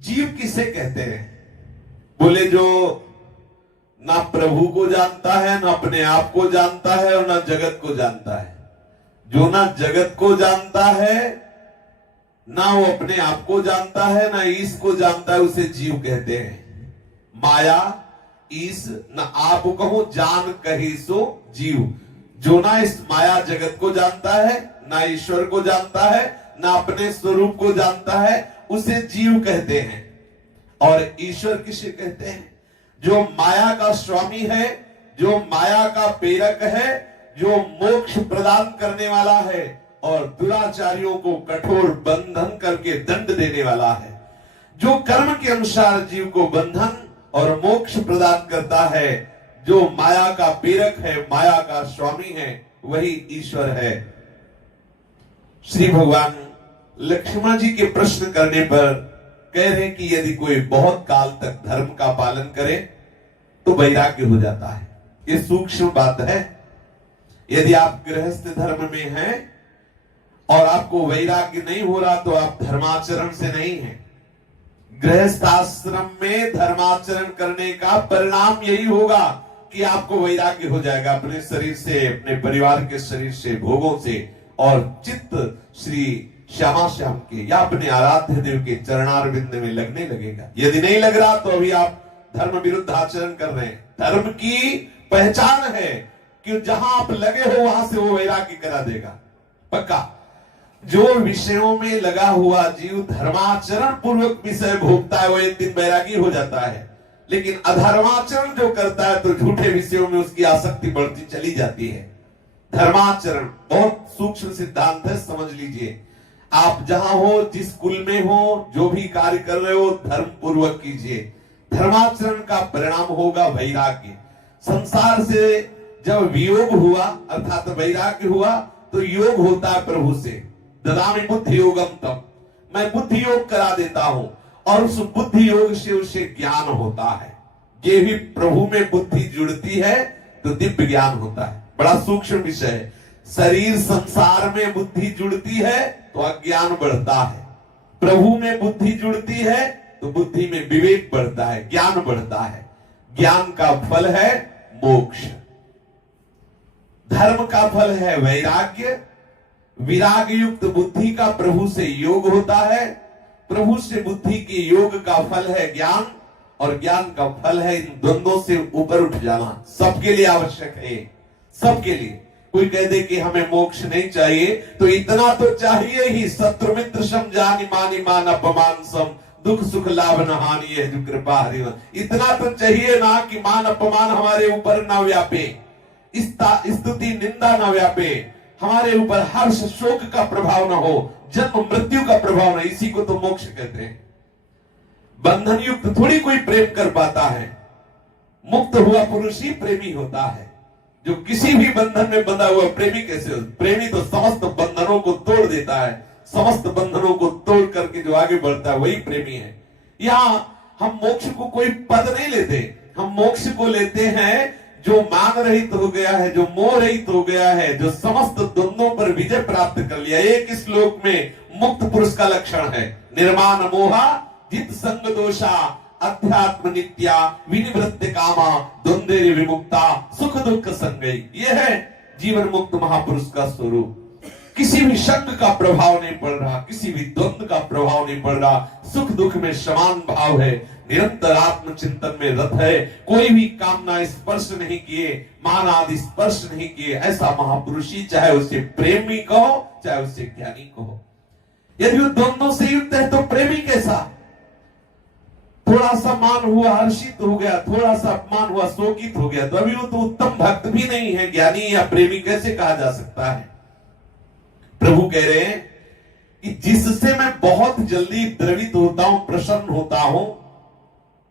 जीव किसे कहते हैं? बोले जो ना प्रभु को जानता है, ना अपने आप को जानता है और ना जगत को जानता है। जो ना जगत को जानता है, ना वो अपने आप को जानता है, ना ईश को जानता है, उसे जीव कहते हैं। माया ईश न आप कहो जान कही सो जीव। जो ना इस माया जगत को जानता है, ना ईश्वर को जानता है, ना अपने स्वरूप को जानता है, उसे जीव कहते हैं। और ईश्वर किसे कहते हैं? जो माया का स्वामी है, जो माया का प्रेरक है, जो मोक्ष प्रदान करने वाला है और दुराचारियों को कठोर बंधन करके दंड देने वाला है। जो कर्म के अनुसार जीव को बंधन और मोक्ष प्रदान करता है, जो माया का प्रेरक है, माया का स्वामी है, वही ईश्वर है। श्री भगवान लक्ष्मण जी के प्रश्न करने पर कह रहे कि यदि कोई बहुत काल तक धर्म का पालन करे तो वैराग्य हो जाता है। ये सूक्ष्म बात है। यदि आप गृहस्थ धर्म में हैं और आपको वैराग्य नहीं हो रहा तो आप धर्माचरण से नहीं हैं। गृहस्थ आश्रम में धर्माचरण करने का परिणाम यही होगा कि आपको वैराग्य हो जाएगा अपने शरीर से, अपने परिवार के शरीर से, भोगों से, और चित्त श्री श्यामा श्याम के या अपने आराध्य देव के चरणारविंद में लगने लगेगा। यदि नहीं लग रहा तो अभी आप धर्म विरुद्ध आचरण कर रहे हैं। धर्म की पहचान है कि जहां आप लगे हो वहां से वो वैराग्य करा देगा पक्का। जो विषयों में लगा हुआ जीव धर्माचरण पूर्वक विषय भोगता है वो एक दिन वैरागी हो जाता है, लेकिन अधर्माचरण जो करता है तो झूठे विषयों में उसकी आसक्ति बढ़ती चली जाती है। धर्माचरण बहुत सूक्ष्म सिद्धांत है, समझ लीजिए। आप जहां हो, जिस कुल में हो, जो भी कार्य कर रहे हो, धर्म पूर्वक कीजिए। धर्माचरण का परिणाम होगा वैराग्य। संसार से जब वियोग हुआ अर्थात वैराग्य हुआ तो योग होता है प्रभु से। ददामि बुद्धि योगम तम, मैं बुद्धि योग करा देता हूं और उस बुद्धि योग से उसे ज्ञान होता है। ये भी प्रभु में बुद्धि जुड़ती है तो दिव्य ज्ञान होता है। बड़ा सूक्ष्म विषय है। शरीर संसार में बुद्धि जुड़ती है तो अज्ञान बढ़ता है। प्रभु में बुद्धि जुड़ती है तो बुद्धि में विवेक बढ़ता है, ज्ञान बढ़ता है। ज्ञान का फल है मोक्ष, धर्म का फल है वैराग्य। विराग युक्त बुद्धि का प्रभु से योग होता है, प्रभु से बुद्धि के योग का फल है ज्ञान, और ज्ञान का फल है इन द्वंद्वों से ऊपर उठ जाना। सबके लिए आवश्यक है, सबके लिए। कोई कह दे कि हमें मोक्ष नहीं चाहिए तो इतना तो चाहिए ही, शत्रु मित्र सम जानि मानि मान अपमान सम, दुख सुख लाभ न हानि है जो कृपा हरिवन। इतना तो चाहिए ना कि मान अपमान हमारे ऊपर ना व्यापे, स्तुति निंदा ना व्यापे, हमारे ऊपर हर्ष शोक का प्रभाव ना हो, जन्म मृत्यु का प्रभाव ना। इसी को तो मोक्ष कहते हैं। बंधन युक्त थोड़ी कोई प्रेम कर पाता है। मुक्त हुआ पुरुष ही प्रेमी होता है। जो किसी भी बंधन में बंधा हुआ प्रेमी कैसे हो? प्रेमी तो समस्त बंधनों को तोड़ देता है, समस्त बंधनों को तोड़ करके जो आगे बढ़ता है वही प्रेमी है। यहां हम मोक्ष को कोई पद नहीं लेते, हम मोक्ष को लेते हैं जो मान रहित हो गया है, जो मोह रहित हो गया है, जो समस्त द्वंद्वों पर विजय प्राप्त कर लिया। एक श्लोक में मुक्त पुरुष का लक्षण है निर्माण मोहा जित संग दोषा अध्यात्म नित्या विनिवृत्त कामा द्वंद्व विमुक्ता सुख दुख संगई। यह है जीवन मुक्त महापुरुष का स्वरूप। किसी भी संग का प्रभाव नहीं पड़ रहा, किसी भी द्वंद्व का प्रभाव नहीं पड़ रहा, सुख दुख में समान भाव है, निरंतर आत्म चिंतन में रत है, कोई भी कामना स्पर्श नहीं किए, मान आदि स्पर्श नहीं किए। ऐसा महापुरुष ही, चाहे उसे प्रेमी कहो चाहे उसे ज्ञानी कहो। यदि वो द्वंद्वों से युक्त है तो प्रेमी कैसा? थोड़ा सा मान हुआ हर्षित हो गया, थोड़ा सा अपमान हुआ शोकित हो गया, तो अभी वो तो उत्तम भक्त भी नहीं है। ज्ञानी या प्रेमी कैसे कहा जा सकता है? प्रभु कह रहे हैं कि जिससे मैं बहुत जल्दी द्रवित होता हूं, प्रसन्न होता हूं,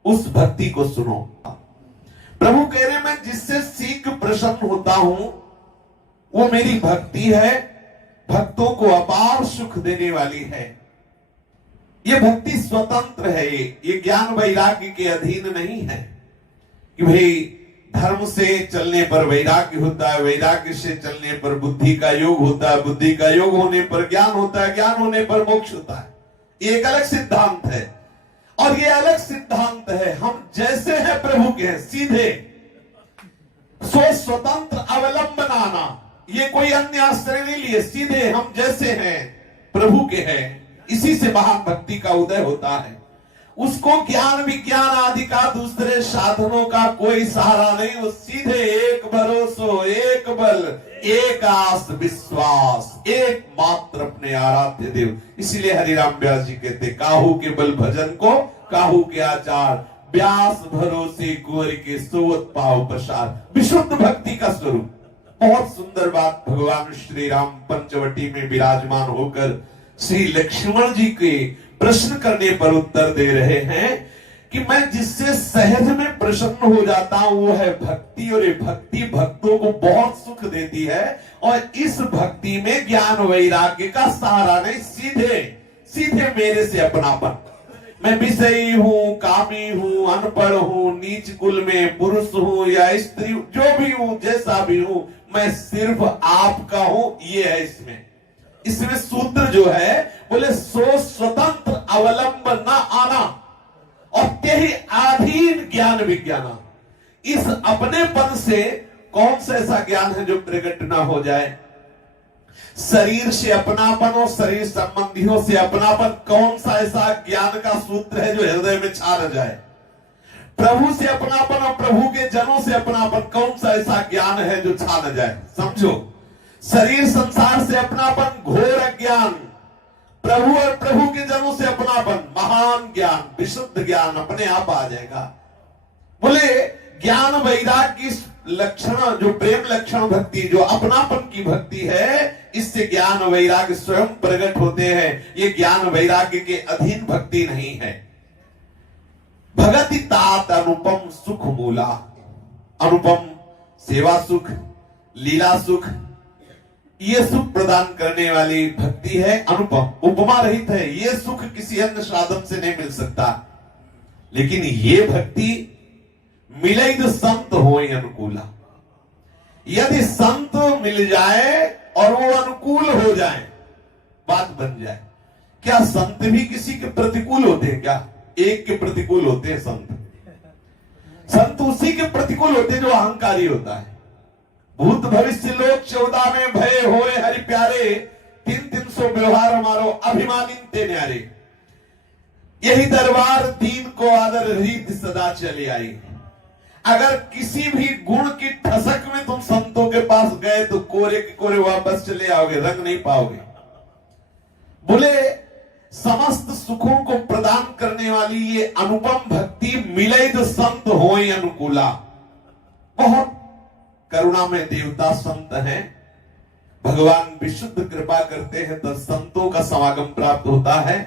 उस भक्ति को सुनो। प्रभु कह रहे हैं मैं जिससे शीघ्र प्रसन्न होता हूं वो मेरी भक्ति है, भक्तों को अपार सुख देने वाली है। ये भक्ति स्वतंत्र है, ये ज्ञान वैराग्य के अधीन नहीं है कि भाई धर्म से चलने पर वैराग्य होता है, वैराग्य से चलने पर बुद्धि का योग होता है, बुद्धि का योग होने पर ज्ञान होता है, ज्ञान होने पर मोक्ष होता है। ये एक अलग सिद्धांत है। और जैसे हैं प्रभु के हैं, सीधे सो स्वतंत्र अवलंबन आना, ये कोई अन्य आश्रय नहीं लिए, सीधे हम जैसे हैं प्रभु के हैं। इसी से महान भक्ति का उदय होता है। उसको ज्ञान विज्ञान आदि का दूसरे साधनों का कोई सहारा नहीं, वो सीधे एक भरोसो, एक बल, एक आस विश्वास, एक मात्र अपने आराध्य देव। इसलिए हरिराम व्यास जी कहते, काहू के बल भजन को काहू के आचार, व्यास भरोसे कुंवर के सोवत पाओ प्रसाद। विशुद्ध भक्ति का स्वरूप। बहुत सुंदर बात भगवान श्री राम पंचवटी में विराजमान होकर श्री लक्ष्मण जी के प्रश्न करने पर उत्तर दे रहे हैं कि मैं जिससे सहज में प्रसन्न हो जाता हूं वो है भक्ति, और ये भक्ति भक्तों को बहुत सुख देती है। और इस भक्ति में ज्ञान वैराग्य का सहारा नहीं, सीधे सीधे मेरे से अपनापन। मैं विषयी हूं, कामी हूं, अनपढ़ हूं, नीच कुल में पुरुष हूं या स्त्री, जो भी हूं, जैसा भी हूं, मैं सिर्फ आपका हूं। ये है इसमें सूत्र जो है, बोले सो स्वतंत्र अवलंब न आना और ते ही आधीन ज्ञान विज्ञान। इस अपने पद से कौन सा ऐसा ज्ञान है जो प्रकट ना हो जाए? शरीर से अपनापन और शरीर संबंधियों से अपनापन, कौन सा ऐसा ज्ञान का सूत्र है जो हृदय में छा न जाए? प्रभु से अपनापन और प्रभु के जनों से अपनापन, कौन सा ऐसा ज्ञान है जो छा न जाए? समझो, शरीर संसार से अपनापन घोर अज्ञान, प्रभु और प्रभु के जनों से अपनापन महान ज्ञान, विशुद्ध ज्ञान अपने आप आ जाएगा। बोले ज्ञान वैराग्य की लक्षण, जो प्रेम लक्षण भक्ति, जो अपनापन की भक्ति है, इससे ज्ञान वैराग्य स्वयं प्रकट होते हैं। ये ज्ञान वैराग्य के अधीन भक्ति नहीं है। भगति तात अनुपम सुख मूला, अनुपम सेवा सुख, लीला सुख, ये सुख प्रदान करने वाली भक्ति है। अनुपम, उपमा रहित है। ये सुख किसी अन्य साधन से नहीं मिल सकता। लेकिन ये भक्ति मिले तो संत हो अनुकूला। यदि संत मिल जाए और वो अनुकूल हो जाए, बात बन जाए। क्या संत भी किसी के प्रतिकूल होते हैं? क्या एक के प्रतिकूल होते हैं संत? संत उसी के प्रतिकूल होते हैं जो अहंकारी होता है। भूत भविष्य लोक 14 में भय होए हरि प्यारे, 300 व्यवहार हमारो अभिमानिन ते न्यारे। यही दरबार दीन को आदर रीत सदा चली आई। अगर किसी भी गुण की ठसक में तुम संतों के पास गए तो कोरे के कोरे वापस चले आओगे, रंग नहीं पाओगे। बोले समस्त सुखों को प्रदान करने वाली ये अनुपम भक्ति मिले तो संत होए अनुकूला। बहुत करुणा में देवता संत हैं। भगवान विशुद्ध कृपा करते हैं तो संतों का समागम प्राप्त होता है।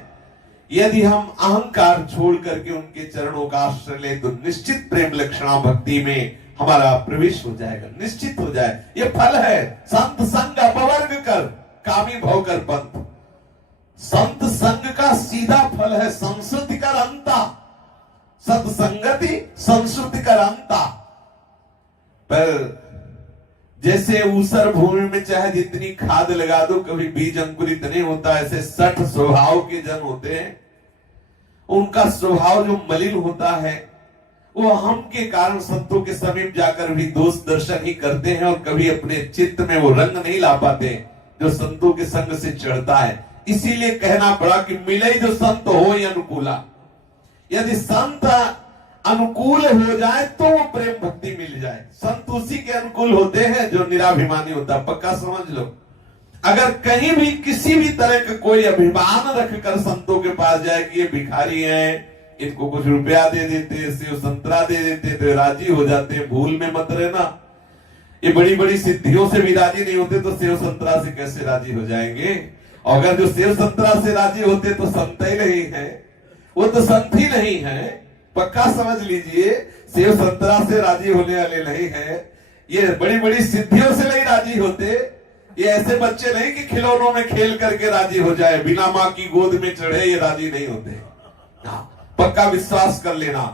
यदि हम अहंकार छोड़ करके उनके चरणों का आश्रय ले तो निश्चित प्रेम लक्षणा भक्ति में हमारा प्रवेश हो जाएगा, निश्चित हो जाए। ये फल है। संत संग अपवर्ग कर, कामी भव कर पंथ। संत संग का सीधा फल है संस्कृति कर अंता। सत्संगति संस्कृति कर अंता। पर जैसे ऊसर भूमि में चाहे जितनी खाद लगा दो कभी बीज अंकुरित नहीं होता। ऐसे 60 स्वभाव के जन होते हैं, उनका स्वभाव जो मलिन होता है वो हम के कारण संतों के समीप जाकर भी दोष दर्शन ही करते हैं और कभी अपने चित्त में वो रंग नहीं ला पाते जो संतों के संग से चढ़ता है। इसीलिए कहना पड़ा कि मिले जो संत हो या अनुकूला। यदि संत अनुकूल हो जाए तो वो प्रेम भक्ति मिल जाए। संत उसी के अनुकूल होते हैं जो निराभिमानी होता है। पक्का समझ लो। अगर कहीं भी किसी भी तरह का कोई अभिमान रखकर संतों के पास जाए कि ये भिखारी हैं, इनको कुछ रुपया दे देते, सेव संतरा दे देते तो राजी हो जाते। भूल में मत रहना। ये बड़ी बड़ी सिद्धियों से भी राजी नहीं होते तो सेव संतरा से कैसे राजी हो जाएंगे? और अगर जो सेव संतरा से राजी होते तो संत ही नहीं है, वो तो संत ही नहीं है। पक्का समझ लीजिए, सेव संतरा से राजी होने वाले नहीं है। ये बड़ी बड़ी सिद्धियों से नहीं राजी होते। ये ऐसे बच्चे नहीं कि खिलौनों में खेल करके राजी हो जाए, बिना माँ की गोद में चढ़े ये राजी नहीं होते। पक्का विश्वास कर लेना,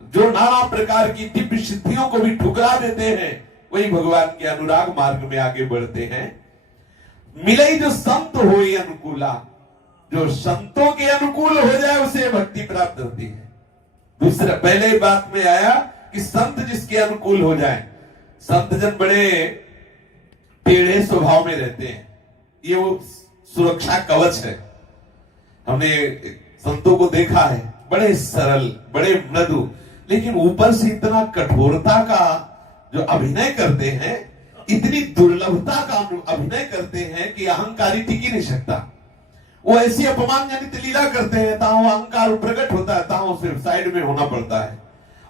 जो नाना प्रकार की दिव्य सिद्धियों को भी ठुकरा देते हैं वही भगवान के अनुराग मार्ग में आगे बढ़ते हैं। मिले जो संत हो अनुकूला, जो संतों के अनुकूल हो जाए उसे भक्ति प्राप्त होती है। दूसरा पहले बात में आया कि संत जिसके अनुकूल हो जाए। संत जन बड़े टेढ़े स्वभाव में रहते हैं, ये वो सुरक्षा कवच है। हमने संतों को देखा है, बड़े सरल, बड़े मृदु, लेकिन ऊपर से इतना कठोरता का जो अभिनय करते हैं, इतनी दुर्लभता का अभिनय करते हैं कि अहंकारी टिक ही नहीं सकता। वो ऐसी अपमान जनित लीला करते हैं, ताओ अहंकार प्रकट होता है, ताओ सिर्फ साइड में होना पड़ता है।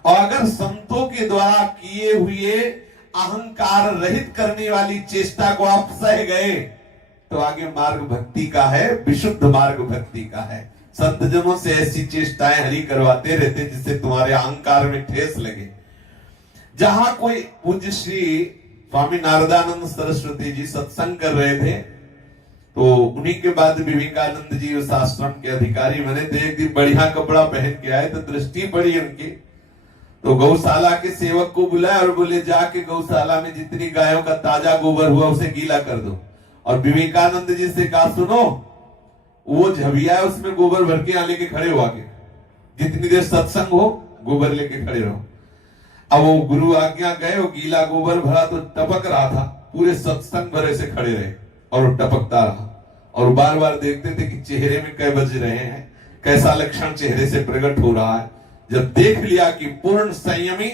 और अगर संतों के द्वारा किए हुए अहंकार रहित करने वाली चेष्टा को आप सह गए, तो आगे मार्ग भक्ति का है, विशुद्ध मार्ग भक्ति का है। संत जनों से ऐसी चेष्टाएं हरि करवाते रहते जिससे तुम्हारे अहंकार में ठेस लगे। जहां कोई पूज्य श्री स्वामी नारदानंद सरस्वती जी सत्संग कर रहे थे, तो उन्हीं के बाद विवेकानंद जी उस आश्रम के अधिकारी बने थे। एक दिन बढ़िया कपड़ा पहन के आए तो दृष्टि पड़ी उनकी, तो गौशाला के सेवक को बुलाया और बोले जाके गौशाला में जितनी गायों का ताजा गोबर हुआ उसे गीला कर दो। और विवेकानंद जी से कहा सुनो, वो झबिया है उसमें गोबर भर के यहाँ लेके खड़े हो, आके जितनी देर सत्संग हो गोबर लेके खड़े रहो। अब वो गुरु आज्ञा गए, वो गीला गोबर भरा तो टपक रहा था, पूरे सत्संग भरे से खड़े रहे और वो टपकता रहा। और बार बार देखते थे कि चेहरे में कै बज रहे हैं, कैसा लक्षण चेहरे से प्रकट हो रहा है। जब देख लिया कि पूर्ण संयमी,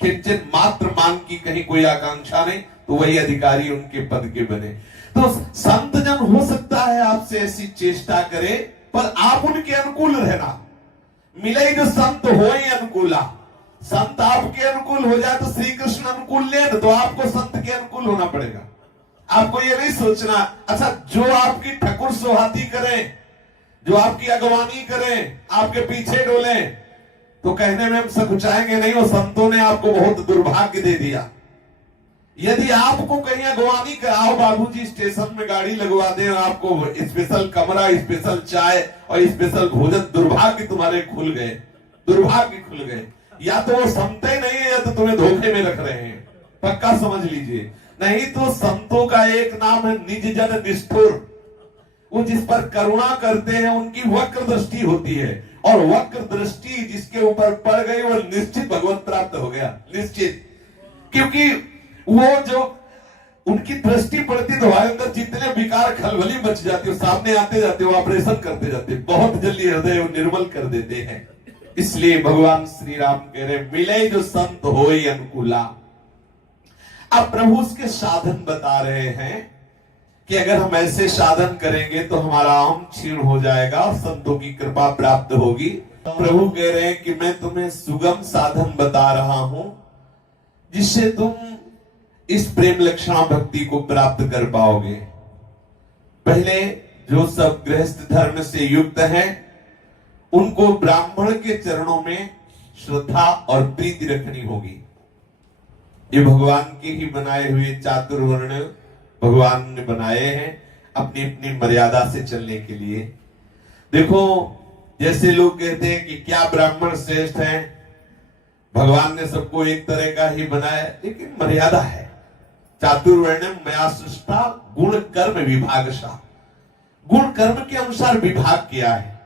किंचित मात्र मान की कहीं कोई आकांक्षा नहीं, तो वही अधिकारी उनके पद के बने। तो संत जन हो सकता है आपसे ऐसी चेष्टा करे, पर आप उनके अनुकूल रहना। मिले जो संत हो ही अनुकूला। संत आपके अनुकूल हो जाए तो श्री कृष्ण अनुकूल ले, तो आपको संत के अनुकूल होना पड़ेगा। आपको ये नहीं सोचना अच्छा जो आपकी ठकुर सुहाती करें, जो आपकी अगवानी करें, आपके पीछे डोले, तो कहने में हम सकुचाएंगे नहीं, वो संतों ने आपको बहुत दुर्भाग्य दे दिया। यदि आपको कहीं अगवानी कराओ, बाबूजी स्टेशन में गाड़ी लगवा दें और आपको स्पेशल कमरा, स्पेशल चाय और स्पेशल भोजन, दुर्भाग्य तुम्हारे खुल गए, दुर्भाग्य खुल गए। या तो वो संते नहीं है या तो तुम्हें धोखे में रख रहे हैं, पक्का समझ लीजिए। नहीं तो संतों का एक नाम है निज जन निष्ठुर। वो जिस पर करुणा करते हैं उनकी वक्र दृष्टि होती है, और वक्र दृष्टि जिसके ऊपर पड़ गई वो निश्चित भगवत प्राप्त हो गया, निश्चित। क्योंकि वो जो उनकी दृष्टि पड़ती तो हमारे अंदर जितने विकार खलबली बच जाती है, सामने आते जाते वो ऑपरेशन करते जाते, बहुत जल्दी हृदय निर्मल कर देते हैं। इसलिए भगवान श्री राम कह रहे मिले जो संत होई अनुकूला। अब प्रभु उसके साधन बता रहे हैं कि अगर हम ऐसे साधन करेंगे तो हमारा आम क्षीण हो जाएगा और संतों की कृपा प्राप्त होगी। प्रभु कह रहे हैं कि मैं तुम्हें सुगम साधन बता रहा हूं जिससे तुम इस प्रेम लक्षणा भक्ति को प्राप्त कर पाओगे। पहले जो सब गृहस्थ धर्म से युक्त हैं उनको ब्राह्मण के चरणों में श्रद्धा और प्रीति रखनी होगी। ये भगवान के ही बनाए हुए चातुर्वर्ण भगवान ने बनाए हैं अपनी अपनी मर्यादा से चलने के लिए। देखो जैसे लोग कहते हैं कि क्या ब्राह्मण श्रेष्ठ हैं, भगवान ने सबको एक तरह का ही बनाया, लेकिन मर्यादा है। चातुर्वर्ण्यम मया सृष्टा गुण कर्म विभागशः, गुण कर्म के अनुसार विभाग किया है।